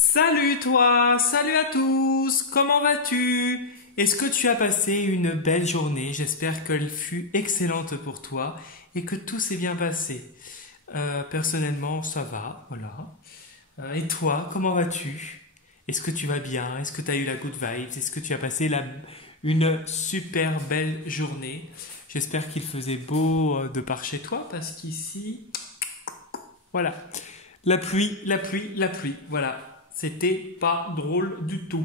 Salut toi, salut à tous, comment vas-tu? Est-ce que tu as passé une belle journée? J'espère qu'elle fut excellente pour toi et que tout s'est bien passé. Personnellement, ça va, voilà. Et toi, comment vas-tu? Est-ce que tu vas bien? Est-ce que tu as eu la good vibes? Est-ce que tu as passé une super belle journée? J'espère qu'il faisait beau de par chez toi parce qu'ici, voilà. La pluie, la pluie, la pluie. Voilà. C'était pas drôle du tout.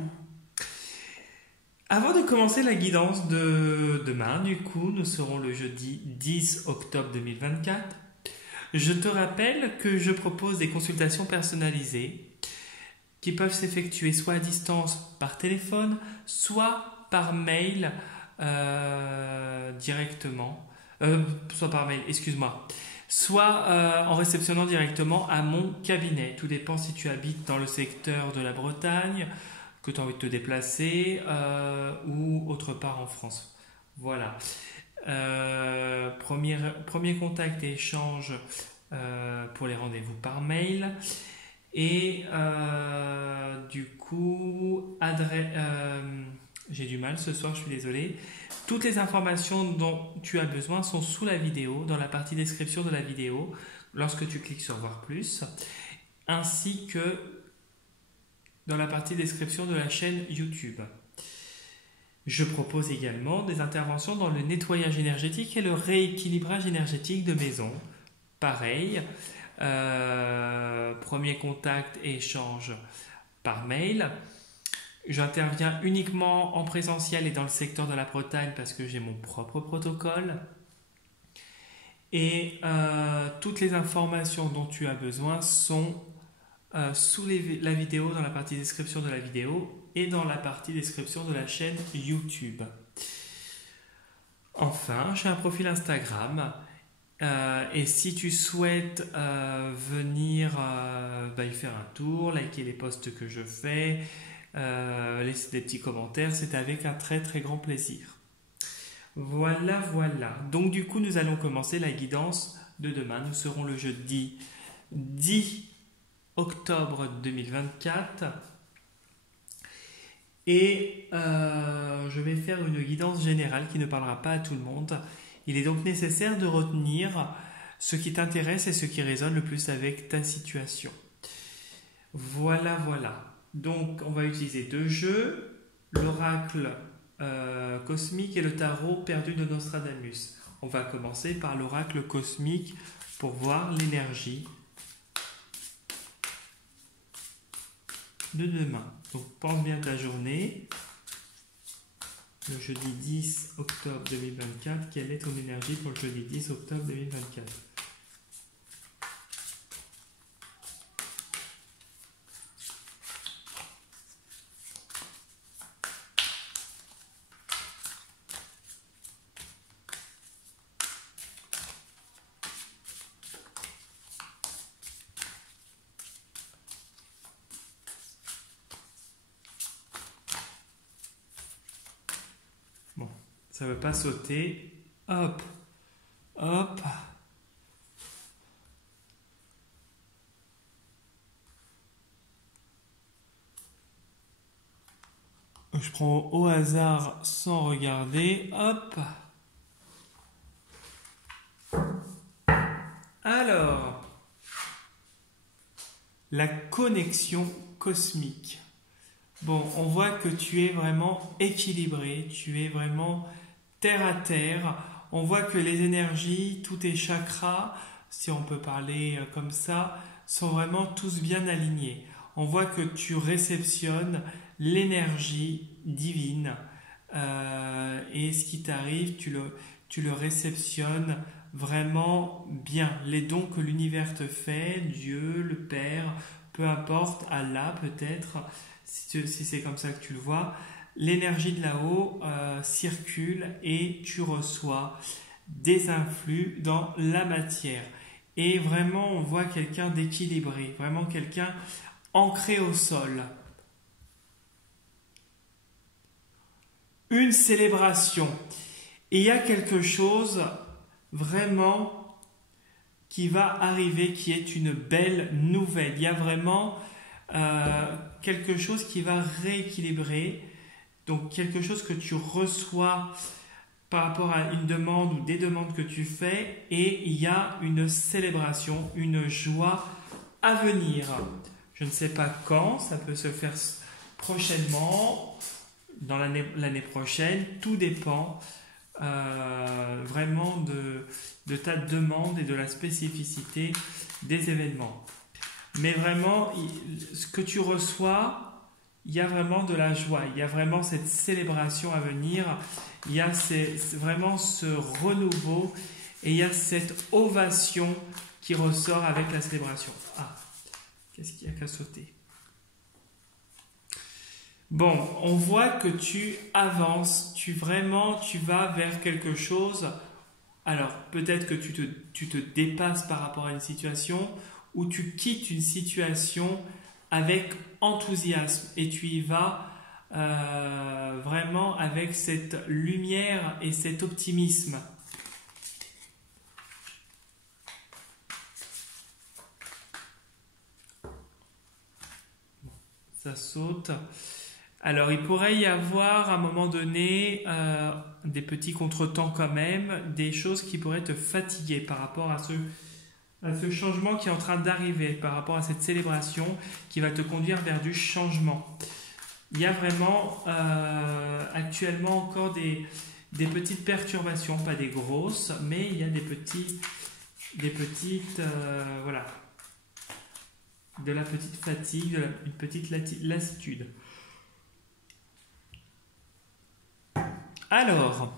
Avant de commencer la guidance de demain, du coup, nous serons le jeudi 10 octobre 2024. Je te rappelle que je propose des consultations personnalisées qui peuvent s'effectuer soit à distance par téléphone, soit par mail directement. Soit par mail, excuse-moi. Soit en réceptionnant directement à mon cabinet. Tout dépend si tu habites dans le secteur de la Bretagne, que tu as envie de te déplacer, ou autre part en France. Voilà. Premier contact et échange pour les rendez-vous par mail. Et du coup, j'ai du mal ce soir, je suis désolé. Toutes les informations dont tu as besoin sont sous la vidéo, dans la partie description de la vidéo, lorsque tu cliques sur voir plus, ainsi que dans la partie description de la chaîne YouTube. Je propose également des interventions dans le nettoyage énergétique et le rééquilibrage énergétique de maison. Pareil, premier contact et échange par mail. J'interviens uniquement en présentiel et dans le secteur de la Bretagne parce que j'ai mon propre protocole. Et toutes les informations dont tu as besoin sont sous la vidéo, dans la partie description de la vidéo et dans la partie description de la chaîne YouTube. Enfin, j'ai un profil Instagram. Et si tu souhaites venir y faire un tour, liker les posts que je fais, laisser des petits commentaires, c'est avec un très très grand plaisir. Voilà, voilà. Donc du coup, nous allons commencer la guidance de demain. Nous serons le jeudi 10 octobre 2024. Et je vais faire une guidance générale qui ne parlera pas à tout le monde. Il est donc nécessaire de retenir ce qui t'intéresse et ce qui résonne le plus avec ta situation. Voilà, voilà. Donc, on va utiliser deux jeux, l'oracle cosmique et le tarot perdu de Nostradamus. On va commencer par l'oracle cosmique pour voir l'énergie de demain. Donc, pense bien ta journée. Le jeudi 10 octobre 2024, quelle est ton énergie pour le jeudi 10 octobre 2024? Bon, ça ne veut pas sauter. Hop, hop. Je prends au hasard sans regarder. Hop. Alors, la connexion cosmique. Bon, on voit que tu es vraiment équilibré, tu es vraiment terre à terre. On voit que les énergies, tous tes chakras, si on peut parler comme ça, sont vraiment tous bien alignés. On voit que tu réceptionnes l'énergie divine et ce qui t'arrive, tu le réceptionnes vraiment bien. Les dons que l'univers te fait, Dieu, le Père, peu importe, Allah peut-être, si c'est comme ça que tu le vois, l'énergie de là-haut circule et tu reçois des influx dans la matière. Et vraiment, on voit quelqu'un d'équilibré, vraiment quelqu'un ancré au sol. Une célébration. Et il y a quelque chose vraiment qui va arriver, qui est une belle nouvelle. Il y a vraiment quelque chose qui va rééquilibrer, donc quelque chose que tu reçois par rapport à une demande ou des demandes que tu fais, et il y a une célébration, une joie à venir. Je ne sais pas quand, ça peut se faire prochainement, dans l'année prochaine, tout dépend vraiment de ta demande et de la spécificité des événements. Mais vraiment, ce que tu reçois, il y a vraiment de la joie, il y a vraiment cette célébration à venir, il y a vraiment ce renouveau et il y a cette ovation qui ressort avec la célébration. Ah, qu'est-ce qu'il y a qu'à sauter? Bon, on voit que tu avances, tu vas vers quelque chose. Alors, peut-être que tu te dépasses par rapport à une situation ou tu quittes une situation avec enthousiasme et tu y vas vraiment avec cette lumière et cet optimisme. Ça saute. Alors, il pourrait y avoir à un moment donné des petits contretemps quand même, des choses qui pourraient te fatiguer par rapport à ce changement qui est en train d'arriver, par rapport à cette célébration qui va te conduire vers du changement. Il y a vraiment actuellement encore des petites perturbations, pas des grosses, mais il y a des petites, voilà, de la petite fatigue, une petite lassitude. Alors,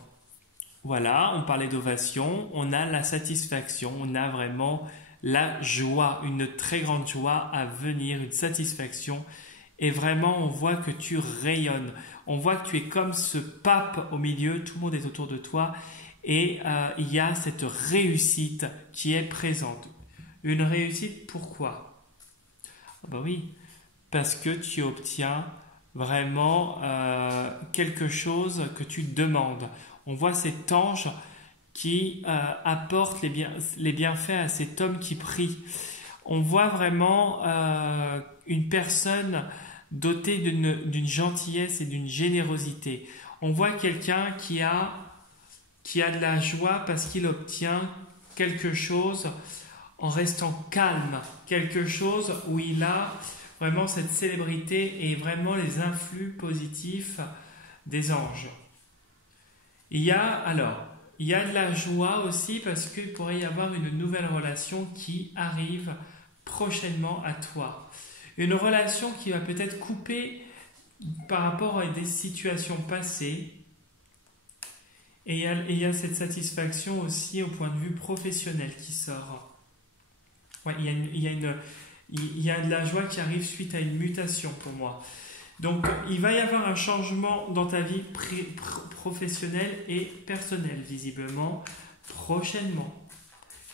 voilà, on parlait d'ovation, on a la satisfaction, on a vraiment la joie, une très grande joie à venir, une satisfaction. Et vraiment, on voit que tu rayonnes. On voit que tu es comme ce pape au milieu, tout le monde est autour de toi. Et il y a cette réussite qui est présente. Une réussite, pourquoi? Ben oui, parce que tu obtiens vraiment quelque chose que tu demandes. On voit cet ange qui apporte les bienfaits à cet homme qui prie. On voit vraiment une personne dotée d'une gentillesse et d'une générosité. On voit quelqu'un qui a de la joie parce qu'il obtient quelque chose en restant calme, quelque chose où il a vraiment cette célébrité et vraiment les influx positifs des anges. Il y a de la joie aussi parce qu'il pourrait y avoir une nouvelle relation qui arrive prochainement à toi. Une relation qui va peut-être couper par rapport à des situations passées. Et il y a cette satisfaction aussi au point de vue professionnel qui sort. Ouais, il y a de la joie qui arrive suite à une mutation pour moi. Donc, il va y avoir un changement dans ta vie professionnelle et personnelle, visiblement, prochainement.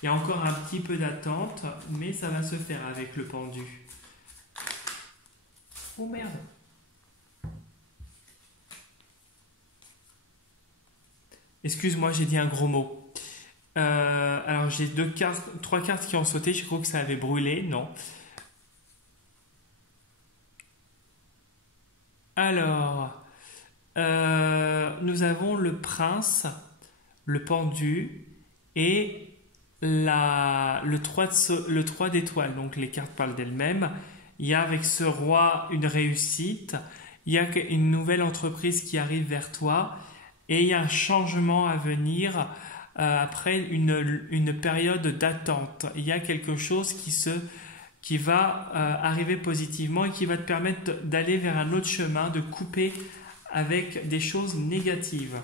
Il y a encore un petit peu d'attente, mais ça va se faire avec le pendu. Oh merde! Excuse-moi, j'ai dit un gros mot. Alors, j'ai 3 cartes qui ont sauté. Je crois que ça avait brûlé. Non. Alors, nous avons le prince, le pendu et le 3 d'étoiles. Donc, les cartes parlent d'elles-mêmes. Il y a avec ce roi une réussite. Il y a une nouvelle entreprise qui arrive vers toi. Et il y a un changement à venir après une période d'attente. Il y a quelque chose qui va arriver positivement et qui va te permettre d'aller vers un autre chemin, de couper avec des choses négatives.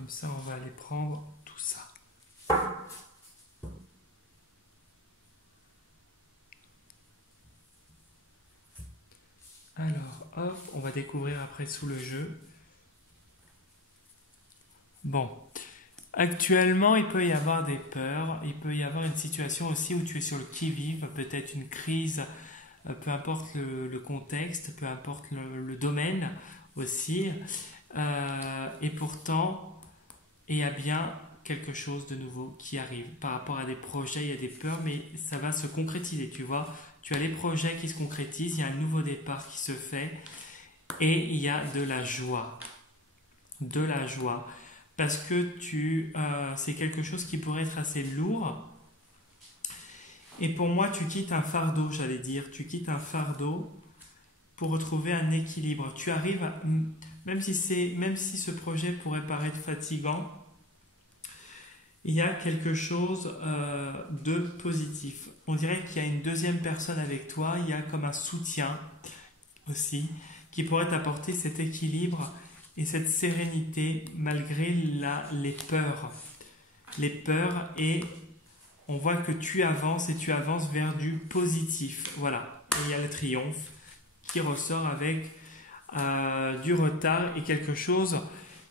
comme ça, on va aller prendre tout ça. Alors, hop, on va découvrir après sous le jeu. Bon, actuellement, il peut y avoir des peurs, il peut y avoir une situation aussi où tu es sur le qui-vive, peut-être une crise, peu importe le contexte, peu importe le domaine aussi. Et pourtant, il y a bien quelque chose de nouveau qui arrive par rapport à des projets, il y a des peurs, mais ça va se concrétiser, tu vois. Tu as les projets qui se concrétisent, il y a un nouveau départ qui se fait et il y a de la joie. De la joie. Parce que c'est quelque chose qui pourrait être assez lourd. Et pour moi, tu quittes un fardeau, j'allais dire. Tu quittes un fardeau pour retrouver un équilibre. Tu arrives, même si ce projet pourrait paraître fatigant, il y a quelque chose de positif. On dirait qu'il y a une deuxième personne avec toi, il y a comme un soutien aussi qui pourrait t'apporter cet équilibre et cette sérénité malgré les peurs. Les peurs, et on voit que tu avances et tu avances vers du positif. Voilà, et il y a le triomphe qui ressort avec du retard et quelque chose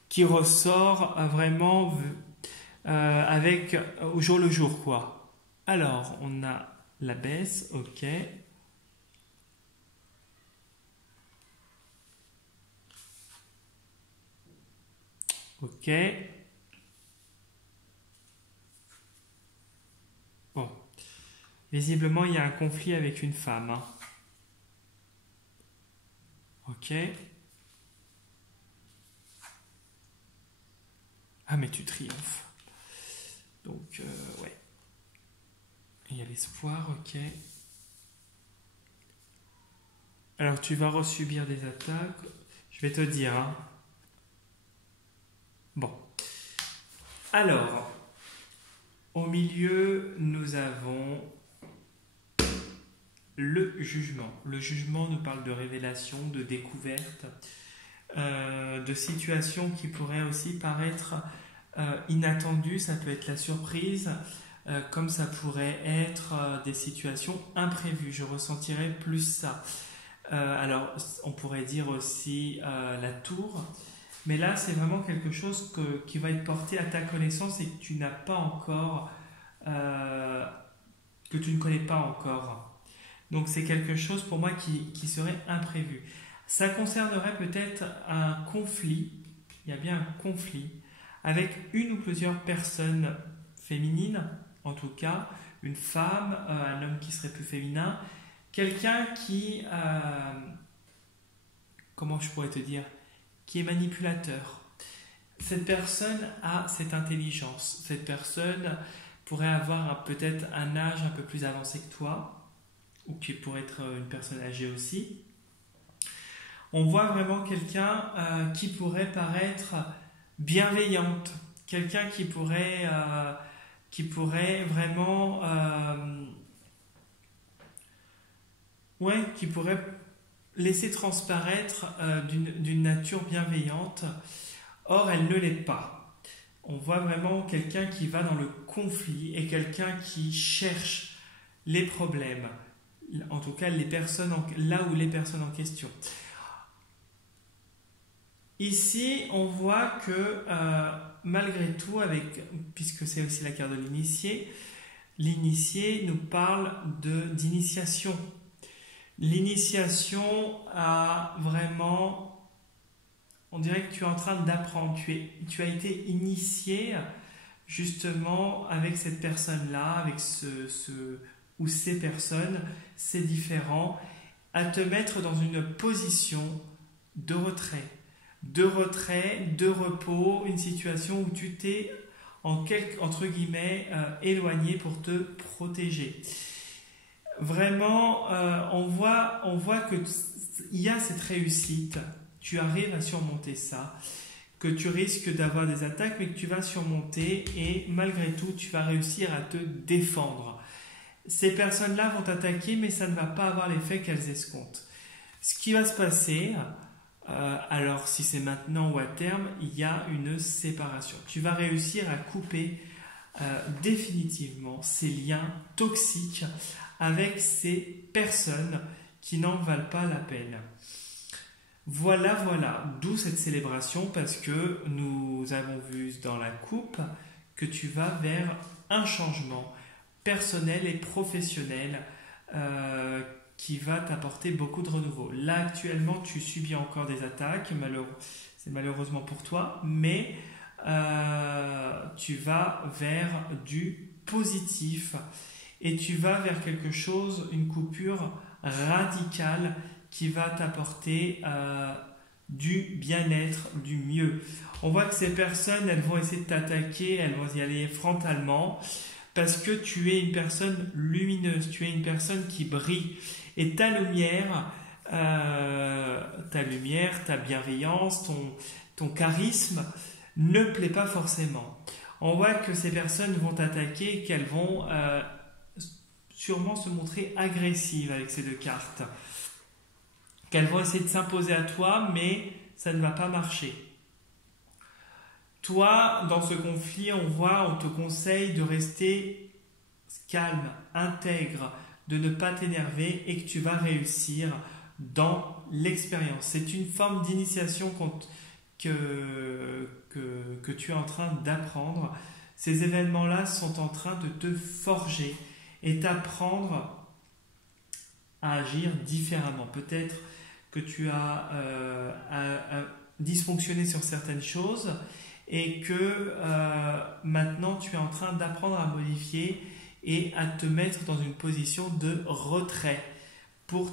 qui ressort vraiment avec au jour le jour, quoi. Alors, on a la baisse, ok. Ok. Bon. Visiblement, il y a un conflit avec une femme. Hein. Ok. Ah, mais tu triomphes. Donc, ouais. Il y a l'espoir, ok. Alors, tu vas resubir des attaques. Je vais te dire, hein. Bon. Alors, au milieu, nous avons le jugement. Le jugement nous parle de révélation, de découverte, de situations qui pourraient aussi paraître inattendues. Ça peut être la surprise, comme ça pourrait être des situations imprévues. Je ressentirais plus ça. Alors, on pourrait dire aussi la tour. Mais là, c'est vraiment quelque chose qui va être porté à ta connaissance et que tu n'as pas encore, que tu ne connais pas encore. Donc, c'est quelque chose pour moi qui serait imprévu. Ça concernerait peut-être un conflit, il y a bien un conflit, avec une ou plusieurs personnes féminines, en tout cas, une femme, un homme qui serait plus féminin, quelqu'un qui, comment je pourrais te dire, qui est manipulateur. Cette personne a cette intelligence. Cette personne pourrait avoir peut-être un âge un peu plus avancé que toi, ou qui pourrait être une personne âgée aussi. On voit vraiment quelqu'un qui pourrait paraître bienveillante, quelqu'un qui pourrait vraiment, qui pourrait laisser transparaître d'une nature bienveillante. Or, elle ne l'est pas. On voit vraiment quelqu'un qui va dans le conflit et quelqu'un qui cherche les problèmes. En tout cas, là où les personnes en question. Ici, on voit que malgré tout, puisque c'est aussi la carte de l'initié nous parle d'initiation. L'initiation a vraiment, on dirait que tu es en train d'apprendre, tu as été initié justement avec cette personne-là, avec ou ces personnes, c'est différent, à te mettre dans une position de retrait, de repos, une situation où tu t'es entre guillemets éloigné pour te protéger. Vraiment, on voit que il y a cette réussite, tu arrives à surmonter ça, que tu risques d'avoir des attaques, mais que tu vas surmonter et malgré tout, tu vas réussir à te défendre. Ces personnes-là vont t'attaquer, mais ça ne va pas avoir l'effet qu'elles escomptent. Ce qui va se passer, alors si c'est maintenant ou à terme, il y a une séparation. Tu vas réussir à couper définitivement ces liens toxiques avec ces personnes qui n'en valent pas la peine. Voilà, d'où cette célébration, parce que nous avons vu dans la coupe que tu vas vers un changement personnel et professionnel qui va t'apporter beaucoup de renouveau. Là, actuellement, tu subis encore des attaques, c'est malheureusement pour toi, mais tu vas vers du positif et tu vas vers quelque chose, une coupure radicale qui va t'apporter du bien-être, du mieux. On voit que ces personnes, elles vont essayer de t'attaquer, elles vont y aller frontalement, parce que tu es une personne lumineuse, tu es une personne qui brille. Et ta lumière, ta bienveillance, ton charisme ne plaît pas forcément. On voit que ces personnes vont t'attaquer et qu'elles vont sûrement se montrer agressives avec ces deux cartes. Qu'elles vont essayer de s'imposer à toi, mais ça ne va pas marcher. Toi, dans ce conflit, on te conseille de rester calme, intègre, de ne pas t'énerver et que tu vas réussir dans l'expérience. C'est une forme d'initiation que tu es en train d'apprendre. Ces événements-là sont en train de te forger et t'apprendre à agir différemment. Peut-être que tu as dysfonctionné sur certaines choses et que maintenant tu es en train d'apprendre à modifier et à te mettre dans une position de retrait pour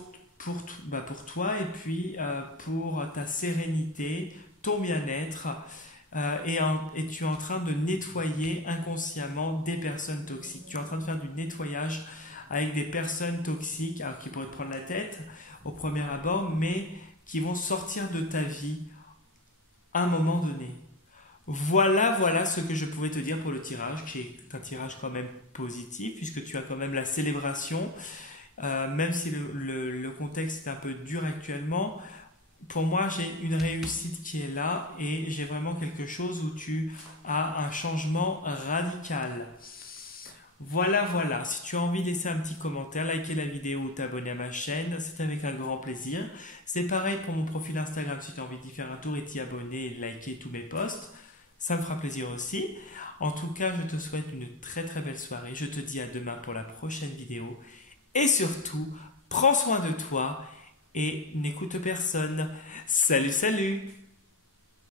toi et puis pour ta sérénité, ton bien-être et tu es en train de nettoyer inconsciemment des personnes toxiques. Tu es en train de faire du nettoyage avec des personnes toxiques qui pourraient te prendre la tête au premier abord, mais qui vont sortir de ta vie à un moment donné. Voilà ce que je pouvais te dire pour le tirage, qui est un tirage quand même positif, puisque tu as quand même la célébration, même si le contexte est un peu dur actuellement. Pour moi, j'ai une réussite qui est là et j'ai vraiment quelque chose où tu as un changement radical. Voilà. Si tu as envie de laisser un petit commentaire, liker la vidéo ou t'abonner à ma chaîne, c'est avec un grand plaisir. C'est pareil pour mon profil Instagram si tu as envie d'y faire un tour et t'y abonner et liker tous mes posts. Ça me fera plaisir aussi. En tout cas, je te souhaite une très très belle soirée. Je te dis à demain pour la prochaine vidéo. Et surtout, prends soin de toi et n'écoute personne. Salut